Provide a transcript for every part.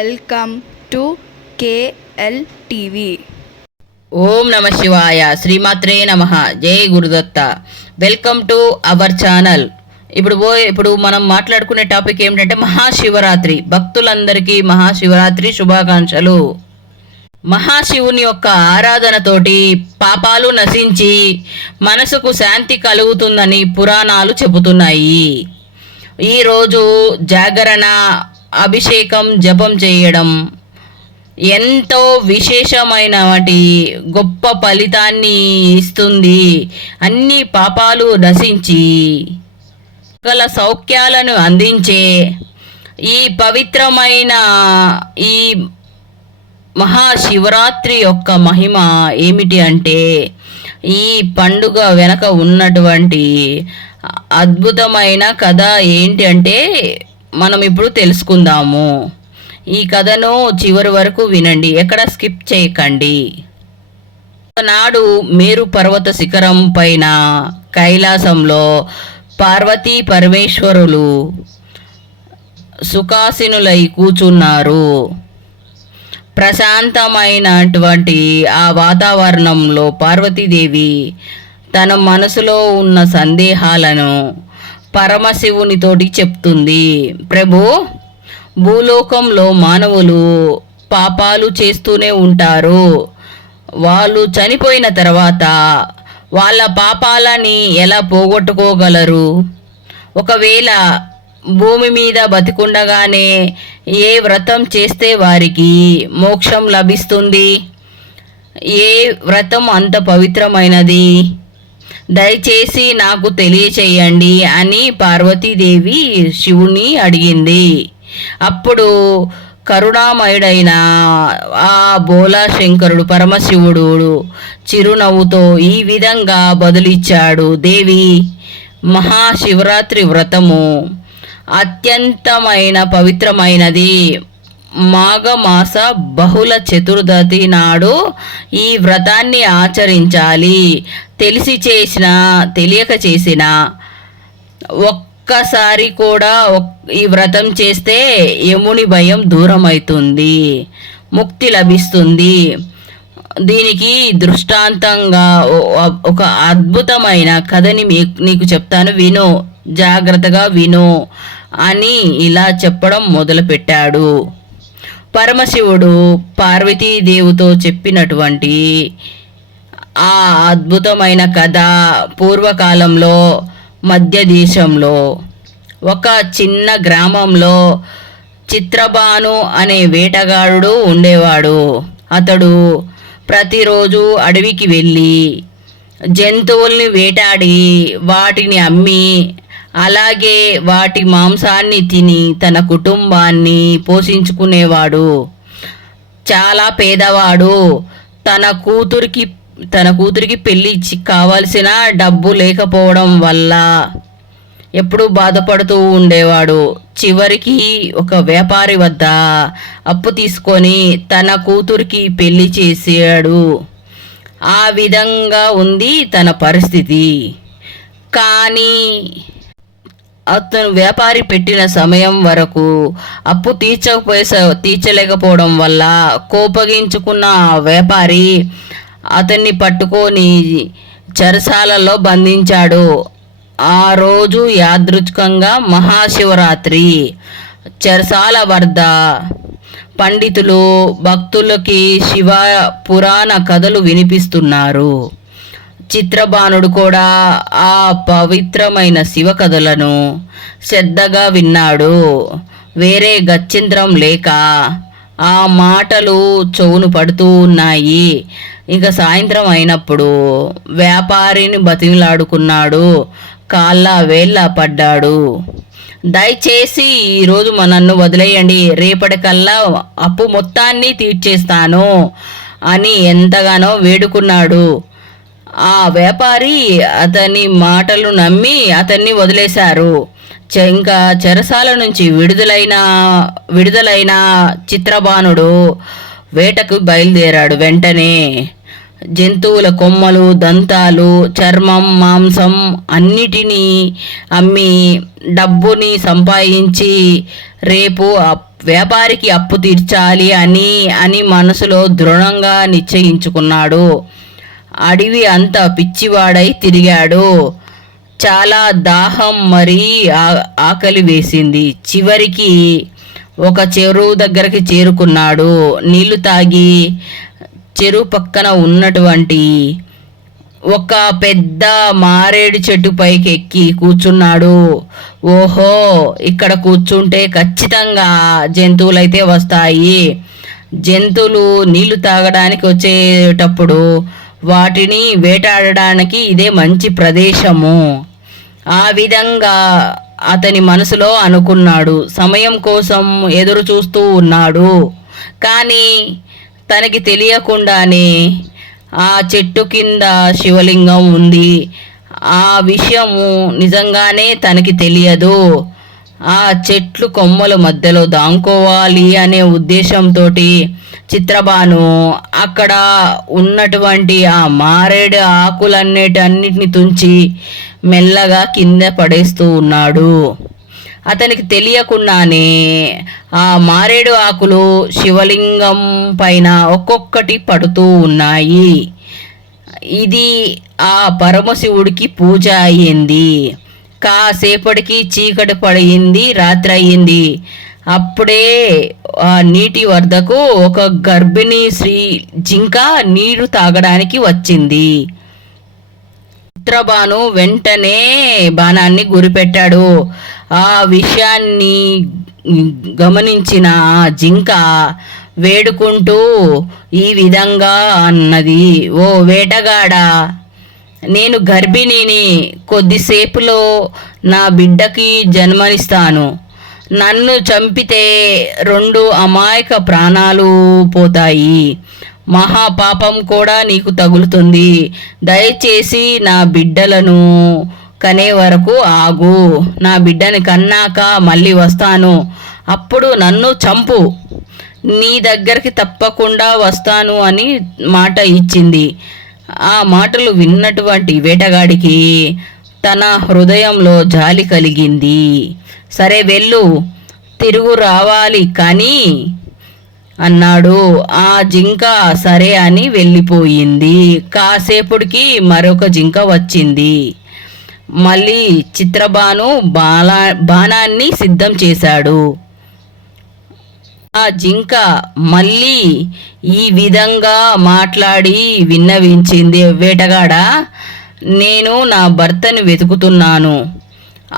Welcome to KL TV. ఓం నమ శివాయ. శ్రీమాత్రే నమ. జై Gurudatta. Welcome to our channel. ఇప్పుడు పో ఇప్పుడు మనం మాట్లాడుకునే టాపిక్ ఏమిటంటే మహాశివరాత్రి. భక్తులందరికీ మహాశివరాత్రి శుభాకాంక్షలు. మహాశివుని యొక్క ఆరాధనతోటి పాపాలు నశించి మనసుకు శాంతి కలుగుతుందని పురాణాలు చెబుతున్నాయి. ఈరోజు జాగరణ అభిషేకం జపం చేయడం ఎంతో విశేషమైన వాటి గొప్ప ఫలితాన్ని ఇస్తుంది. అన్ని పాపాలు నశించి గల సౌఖ్యాలను అందించే ఈ పవిత్రమైన ఈ మహాశివరాత్రి యొక్క మహిమ ఏమిటి అంటే ఈ పండుగ వెనక ఉన్నటువంటి అద్భుతమైన కథ ఏంటి అంటే మనం ఇప్పుడు తెలుసుకుందాము. ఈ కథను చివరి వరకు వినండి. ఎక్కడ స్కిప్ చేయకండి. నాడు మేరు పర్వత శిఖరం పైన కైలాసంలో పార్వతీ పరమేశ్వరులు సుఖాసీనులై కూచున్నారు. ప్రశాంతమైనటువంటి ఆ వాతావరణంలో పార్వతీదేవి తన మనసులో ఉన్న సందేహాలను పరమశివునితోటి చెప్తుంది. ప్రభు భూలోకంలో మానవులు పాపాలు చేస్తూనే ఉంటారు. వాళ్ళు చనిపోయిన తర్వాత వాళ్ళ పాపాలని ఎలా పోగొట్టుకోగలరు? ఒకవేళ భూమి మీద బతికుండగానే ఏ వ్రతం చేస్తే వారికి మోక్షం లభిస్తుంది? ఏ వ్రతం అంత పవిత్రమైనది? దయచేసి నాకు తెలియచేయండి అని పార్వతీదేవి శివుని అడిగింది. అప్పుడు కరుణామయుడైన ఆ బోలాశంకరుడు పరమశివుడు చిరునవ్వుతో ఈ విధంగా బదులిచ్చాడు. దేవి మహాశివరాత్రి వ్రతము అత్యంతమైన పవిత్రమైనది. మాఘమాస బహుళ చతుర్దశి నాడు ఈ వ్రతాన్ని ఆచరించాలి. తెలిసి చేసిన తెలియక చేసిన ఒక్కసారి కూడా ఈ వ్రతం చేస్తే యముని భయం దూరం అవుతుంది ముక్తి లభిస్తుంది. దీనికి దృష్టాంతంగా ఒక అద్భుతమైన కథని నీకు చెప్తాను. విను జాగ్రత్తగా విను అని ఇలా చెప్పడం మొదలుపెట్టాడు. పరమశివుడు పార్వతీదేవితో చెప్పినటువంటి ఆ అద్భుతమైన కథ పూర్వకాలంలో మధ్య దేశంలో ఒక చిన్న గ్రామంలో చిత్రబాను అనే వేటగాడు ఉండేవాడు. అతడు ప్రతిరోజు అడవికి వెళ్ళి జంతువుల్ని వేటాడి వాటిని అమ్మి అలాగే వాటి మాంసాన్ని తిని తన కుటుంబాన్ని పోషించుకునేవాడు. చాలా పేదవాడు. తన కూతురికి తన కూతురికి పెళ్ళి కావాల్సిన డబ్బు లేకపోవడం వల్ల ఎప్పుడూ బాధపడుతూ ఉండేవాడు. చివరికి ఒక వ్యాపారి వద్ద అప్పు తీసుకొని తన కూతురికి పెళ్ళి చేసాడు ఆ విధంగా ఉంది తన పరిస్థితి. కానీ అతను వ్యాపారి పెట్టిన సమయం వరకు అప్పు తీర్చకపోయే తీర్చలేకపోవడం వల్ల కోపగించుకున్న వ్యాపారి అతన్ని పట్టుకొని చెరసాలలో బంధించాడు. ఆ రోజు యాదృచ్ఛికంగా మహాశివరాత్రి. చెరసాల వద్ద పండితులు భక్తులకి శివ పురాణ కథలు వినిపిస్తున్నారు. చిత్రబాణుడు కూడా ఆ పవిత్రమైన శివ కథలను శ్రద్ధగా విన్నాడు. వేరే గచ్చింద్రం లేక ఆ మాటలు చెవును పడుతూ ఉన్నాయి. ఇక సాయంత్రం అయినప్పుడు వ్యాపారిని బతిమిలాడుకున్నాడు. కాళ్ళ వేళ్ళ పడ్డాడు. దయచేసి ఈరోజు నన్ను వదిలేయండి. రేపటికల్లా అప్పు మొత్తాన్ని తీర్చేస్తాను అని ఎంతగానో వేడుకున్నాడు. ఆ వ్యాపారి అతని మాటలు నమ్మి అతన్ని వదిలేశారు. ఇంకా చెరసాల నుంచి విడుదలైన విడుదలైన చిత్రబాణుడు వేటకు బయలుదేరాడు. వెంటనే జంతువుల కొమ్మలు దంతాలు చర్మం మాంసం అన్నిటినీ అమ్మి డబ్బుని సంపాదించి రేపు వ్యాపారికి అప్పు తీర్చాలి అని అని మనసులో దృఢంగా నిశ్చయించుకున్నాడు. అడవి అంత పిచ్చివాడై తిరిగాడు. చాలా దాహం మరీ ఆ- ఆకలి వేసింది. చివరికి ఒక చెరువు దగ్గరికి చేరుకున్నాడు. నీళ్ళు తాగి చెరువు పక్కన ఉన్నటువంటి ఒక పెద్ద మారేడు చెట్టు పైకి ఎక్కి కూర్చున్నాడు. ఓహో ఇక్కడ కూర్చుంటే ఖచ్చితంగా జంతువులైతే వస్తాయి. జంతువులు నీళ్ళు తాగడానికి వచ్చేటప్పుడు వాటిని వేటాడడానికి ఇదే మంచి ప్రదేశము. ఆ విధంగా అతని మనసులో అనుకున్నాడు. సమయం కోసం ఎదురు చూస్తూ ఉన్నాడు. కానీ తనకి తెలియకుండానే ఆ చెట్టు కింద శివలింగం ఉంది. ఆ విషయము నిజంగానే తనకి తెలియదు. ఆ చెట్లు కొమ్మల మధ్యలో దాంకోవాలి అనే ఉద్దేశంతో చిత్రబాను అక్కడ ఉన్నటువంటి ఆ మారేడు ఆకులన్నిటన్నిటిని తుంచి మెల్లగా కింద పడేస్తూ ఉన్నాడు. అతనికి తెలియకుండానే ఆ మారేడు ఆకులు శివలింగం పైన ఒక్కొక్కటి పడుతూ ఉన్నాయి. ఇది ఆ పరమశివుడికి పూజ అయ్యింది. కాసేపటికి చీకటి పడింది రాత్రి అయ్యింది అప్పుడే ఆ నీటి వరదకు ఒక గర్భిణీ స్త్రీ జింక నీరు తాగడానికి వచ్చింది. చిత్రబాను వెంటనే బాణాన్ని గురిపెట్టాడు. ఆ విషయాన్ని గమనించిన ఆ జింక వేడుకుంటూ ఈ విధంగా అన్నది. ఓ వేటగాడా నేను గర్భిణిని కొద్దిసేపులో నా బిడ్డకి జన్మనిస్తాను. నన్ను చంపితే రెండు అమాయక ప్రాణాలు పోతాయి. మహాపాపం కూడా నీకు తగులుతుంది. దయచేసి నా బిడ్డలను కనే వరకు ఆగు. నా బిడ్డని కన్నాక మళ్ళీ వస్తాను. అప్పుడు నన్ను చంపు. నీ దగ్గరికి తప్పకుండా వస్తాను అని మాట ఇచ్చింది. ఆ మాటలు విన్నటువంటి వేటగాడికి తన హృదయంలో జాలి కలిగింది. సరే వెళ్ళు తిరుగు రావాలి కానీ అన్నాడు. ఆ జింక సరే అని వెళ్ళిపోయింది. కాసేపుడికి మరొక జింక వచ్చింది. మళ్ళీ చిత్రబాను బాలా బాణాన్ని సిద్ధం చేశాడు. ఆ జింక మళ్ళీ ఈ విధంగా మాట్లాడి విన్నవించింది వేటగాడ నేను నా భర్తని వెతుకుతున్నాను.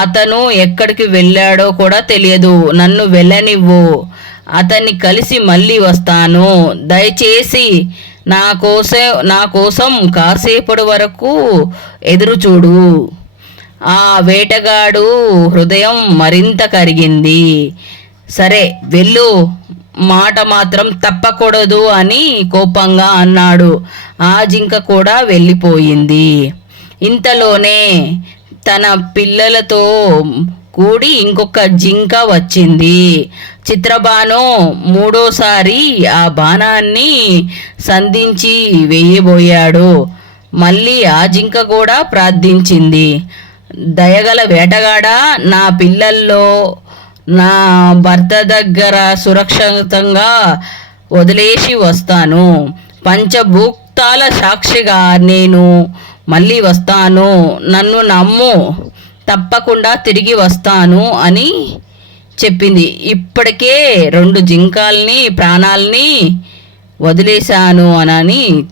అతను ఎక్కడికి వెళ్ళాడో కూడా తెలియదు. నన్ను వెళ్ళనివ్వు. అతన్ని కలిసి మళ్ళీ వస్తాను. దయచేసి నా కోసం నా కోసం కాసేపటి వరకు ఎదురు చూడు ఆ వేటగాడు హృదయం మరింత కరిగింది. సరే వెళ్ళు. మాట మాత్రం తప్పకూడదు అని కోపంగా అన్నాడు. ఆ జింక కూడా వెళ్ళిపోయింది. ఇంతలోనే తన పిల్లలతో కూడి ఇంకొక జింక వచ్చింది. చిత్రబాను మూడోసారి ఆ బాణాన్ని సంధించి వేయబోయాడు. మళ్ళీ ఆ జింక కూడా ప్రార్థించింది. దయగల వేటగాడ నా పిల్లల్లో నా భర్త దగ్గర సురక్షితంగా వదిలేసి వస్తాను. పంచభూతాల సాక్షిగా నేను మళ్ళీ వస్తాను. నన్ను నమ్ము తప్పకుండా తిరిగి వస్తాను అని చెప్పింది. ఇప్పటికే రెండు జింకాల్ని ప్రాణాల్ని వదిలేశాను అనని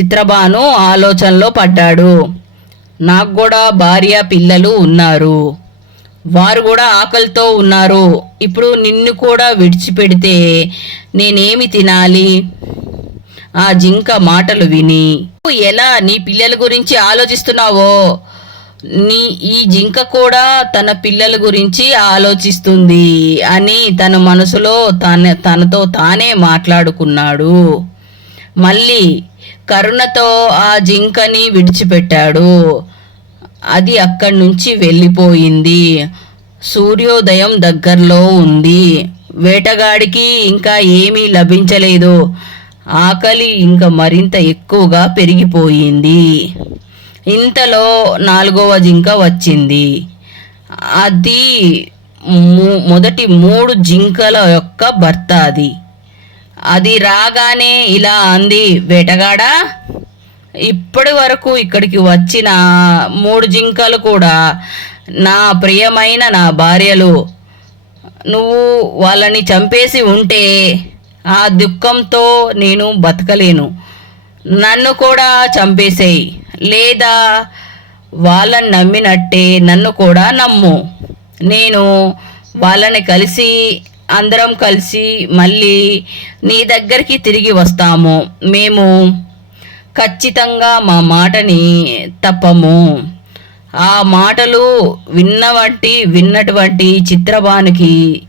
చిత్రబాను ఆలోచనలో పడ్డాడు. నాకు కూడా భార్య పిల్లలు ఉన్నారు. వారు కూడా ఆకలితో ఉన్నారు. ఇప్పుడు నిన్ను కూడా విడిచిపెడితే నేనేమి తినాలి? ఆ జింక మాటలు విని ఎలా నీ పిల్లల గురించి ఆలోచిస్తున్నావో? నీ ఈ జింక కూడా తన పిల్లల గురించి ఆలోచిస్తుంది అని తన మనసులో తన తనతో తానే మాట్లాడుకున్నాడు. మళ్ళీ కరుణతో ఆ జింకని విడిచిపెట్టాడు. అది అక్కడి నుంచి వెళ్ళిపోయింది. సూర్యోదయం దగ్గరలో ఉంది. వేటగాడికి ఇంకా ఏమీ లభించలేదు. ఆకలి ఇంకా మరింత ఎక్కువగా పెరిగిపోయింది. ఇంతలో నాలుగవ జింక వచ్చింది. అది మొదటి మూడు జింకల యొక్క భర్త అది. అది రాగానే ఇలా అంది వేటగాడా ఇప్పటి వరకు ఇక్కడికి వచ్చిన మూడు జింకలు కూడా నా ప్రియమైన నా భార్యలు నువ్వు వాళ్ళని చంపేసి ఉంటే ఆ దుఃఖంతో నేను బతకలేను. నన్ను కూడా చంపేసేయి. లేదా వాళ్ళని నమ్మినట్టే నన్ను కూడా నమ్ము. నేను వాళ్ళని కలిసి అందరం కలిసి మళ్ళీ నీ దగ్గరికి తిరిగి వస్తాము. మేము ఖచ్చితంగా మా మాటని తప్పము. ఆ మాటలు విన్నవంటి విన్నటువంటి చిత్రభానుకి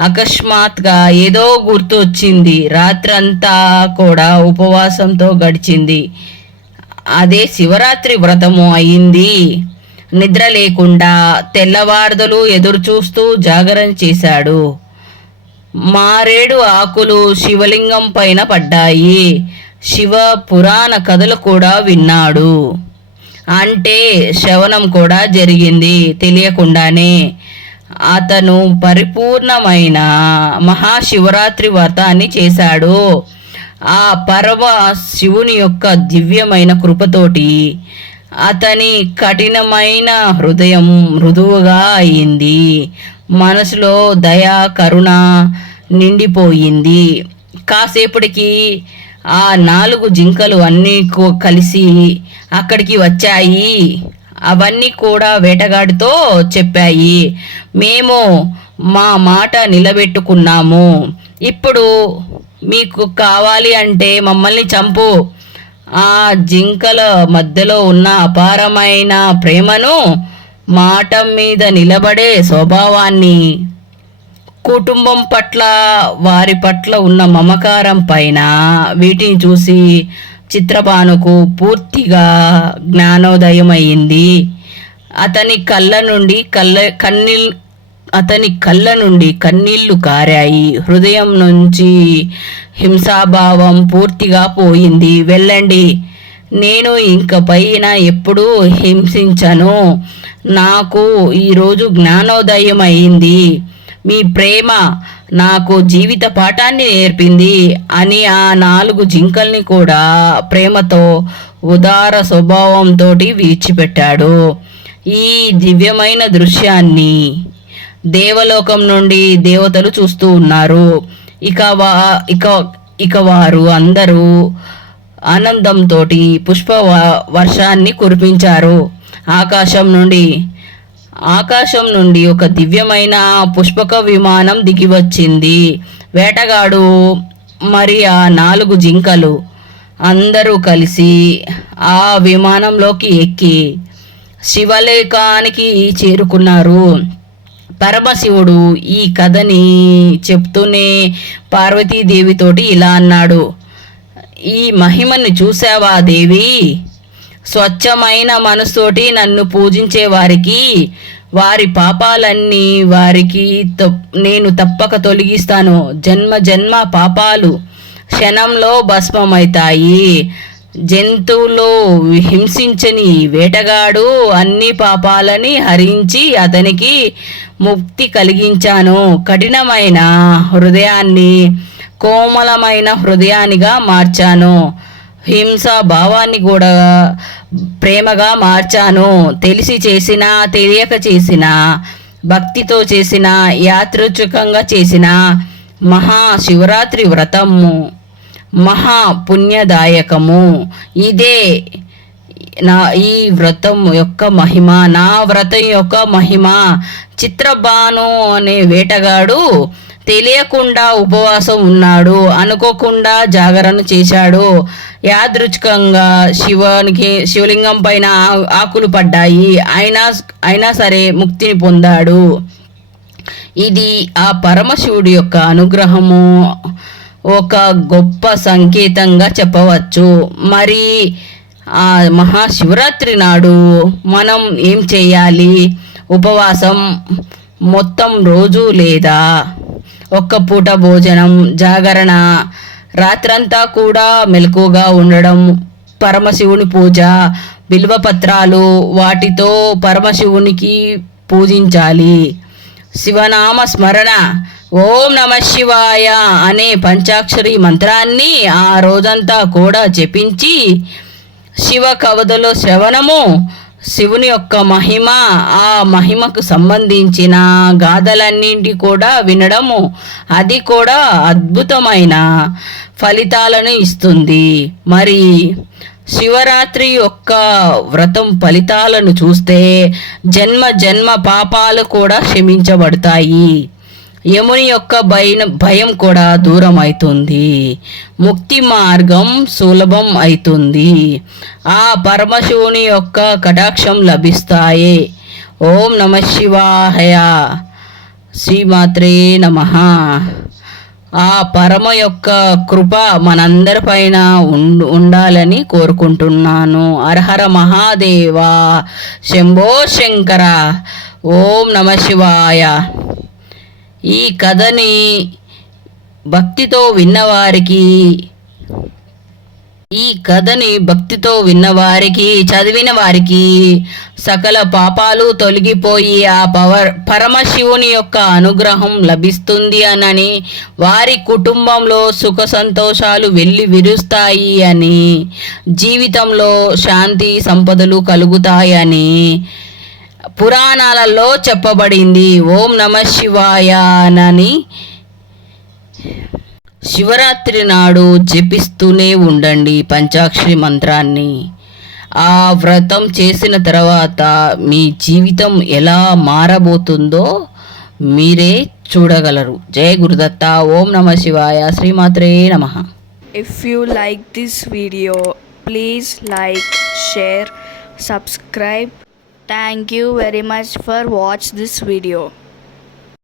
అకస్మాత్గా ఏదో గుర్తు వచ్చింది రాత్రంతా కూడా ఉపవాసంతో గడిచింది. అదే శివరాత్రి వ్రతము అయింది. నిద్ర లేకుండా తెల్లవారుదలు ఎదురు చూస్తూ జాగరణ చేశాడు. మారేడు ఆకులు శివలింగం పైన పడ్డాయి. శివ పురాణ కథలు కూడా విన్నాడు. అంటే శవనం కూడా జరిగింది తెలియకుండానే. అతను పరిపూర్ణమైన మహాశివరాత్రి వ్రతాన్ని చేశాడు. ఆ పరమ శివుని యొక్క దివ్యమైన కృపతోటి అతని కఠినమైన హృదయం మృదువుగా అయింది. మనసులో దయ కరుణ నిండిపోయింది. కాసేపటికి ఆ నాలుగు జింకలు అన్నీ కలిసి అక్కడికి వచ్చాయి. అవన్నీ కూడా వేటగాడితో చెప్పాయి. మేము మా మాట నిలబెట్టుకున్నాము. ఇప్పుడు మీకు కావాలి అంటే మమ్మల్ని చంపు. ఆ జింకల మధ్యలో ఉన్న అపారమైన ప్రేమను మాట మీద నిలబడే స్వభావాన్ని కుటుంబం పట్ల వారి పట్ల ఉన్న మమకారం పైన వీటిని చూసి చిత్రపానుకు పూర్తిగా జ్ఞానోదయం అయింది అతని కళ్ళ నుండి కళ్ళ కన్నీళ్ళు అతని కళ్ళ నుండి కన్నీళ్ళు కారాయి. హృదయం నుంచి హింసాభావం పూర్తిగా పోయింది. వెళ్ళండి. నేను ఇంక పైన ఎప్పుడూ హింసించను. నాకు ఈరోజు జ్ఞానోదయం అయింది మీ ప్రేమ నాకు జీవిత పాఠాన్ని నేర్పింది అని ఆ నాలుగు జింకల్ని కూడా ప్రేమతో ఉదార స్వభావంతో విడిచిపెట్టాడు. ఈ దివ్యమైన దృశ్యాన్ని దేవలోకం నుండి దేవతలు చూస్తూ ఉన్నారు. ఇక వా ఇక ఇక వారు అందరూ ఆనందంతో పుష్ప వ- వర్షాన్ని కురిపించారు. ఆకాశం నుండి ఆకాశం నుండి ఒక దివ్యమైన పుష్పక విమానం దిగి వచ్చింది వేటగాడు మరి ఆ నాలుగు జింకలు అందరూ కలిసి ఆ విమానంలోకి ఎక్కి శివలేకానికి చేరుకున్నారు. పరమశివుడు ఈ కథని చెప్తూనే పార్వతీదేవితోటి ఇలా అన్నాడు. ఈ మహిమను చూసావా దేవి? స్వచ్ఛమైన మనసుతోటి నన్ను పూజించే వారికి వారి పాపాలన్నీ వారికి నేను తప్పక తొలగిస్తాను. జన్మ జన్మ పాపాలు క్షణంలో భస్మమవుతాయి జంతువులో హింసించని వేటగాడు అన్ని పాపాలని హరించి అతనికి ముక్తి కలిగించాను. కఠినమైన హృదయాన్ని కోమలమైన హృదయానిగా మార్చాను. హింస భావాన్ని కూడా ప్రేమగా మార్చాను. తెలిసి చేసిన తెలియక చేసిన భక్తితో చేసిన యాదృచ్ఛికంగా చేసిన మహా శివరాత్రి వ్రతము మహా పుణ్యదాయకము. ఇదే నా ఈ వ్రతం యొక్క మహిమ నా వ్రతం యొక్క మహిమ. చిత్రబాను అనే వేటగాడు తెలియకుండా ఉపవాసం ఉన్నాడు అనుకోకుండా జాగరణ చేశాడు. యాదృచ్ఛికంగా శివునికి శివలింగం పైన ఆ- ఆకులు పడ్డాయి. అయినా అయినా సరే ముక్తిని పొందాడు. ఇది ఆ పరమశివుడి యొక్క అనుగ్రహము. ఒక గొప్ప సంకేతంగా చెప్పవచ్చు. మరి ఆ మహాశివరాత్రి నాడు మనం ఏం చేయాలి? ఉపవాసం మొత్తం రోజు లేదా? ఒక్క పూట భోజనం జాగరణ రాత్రంతా కూడా మెలకుగా ఉండడం పరమశివుని పూజ బిల్వపత్రాలు వాటితో పరమశివునికి పూజించాలి. శివనామ స్మరణ ఓం నమ శివాయ అనే పంచాక్షరి మంత్రాన్ని ఆ రోజంతా కూడా జపించి శివ కవదలో శ్రవణము శివుని యొక్క మహిమ ఆ మహిమకు సంబంధించిన గాథలన్నింటి కూడా వినడము అది కూడా అద్భుతమైన ఫలితాలను ఇస్తుంది. మరి శివరాత్రి యొక్క వ్రతం ఫలితాలను చూస్తే జన్మ జన్మ పాపాలు కూడా క్షమించబడతాయి. యముని యొక్క భయం భయం కూడా దూరం అవుతుంది. ముక్తి మార్గం సులభం అవుతుంది. ఆ పరమశివుని యొక్క కటాక్షం లభిస్తాయి. ఓం నమ శివాహయ శ్రీమాత్రే నమ. ఆ పరమ యొక్క కృప మనందరి పైన ఉండాలని కోరుకుంటున్నాను. అర్హర మహాదేవా శంభో శంకర ఓం నమ శివాయ. ఈ కథని భక్తితో విన్నవారికి ఈ కథని భక్తితో విన్నవారికి చదివిన వారికి సకల పాపాలు తొలగిపోయి ఆ పవర్ పరమశివుని యొక్క అనుగ్రహం లభిస్తుంది అనని వారి కుటుంబంలో సుఖ సంతోషాలు వెళ్ళి విరుస్తాయి అని జీవితంలో శాంతి సంపదలు కలుగుతాయని పురాణాలలో చెప్పబడింది. ఓం నమ శివాయ అని శివరాత్రి నాడు జపిస్తూనే ఉండండి పంచాక్షరి మంత్రాన్ని. ఆ వ్రతం చేసిన తర్వాత మీ జీవితం ఎలా మారబోతుందో మీరే చూడగలరు. జయ గురుదత్త. ఓం నమ శివాయ. శ్రీమాత్రే నమ. If you like this video please like share subscribe thank you very much for watch this video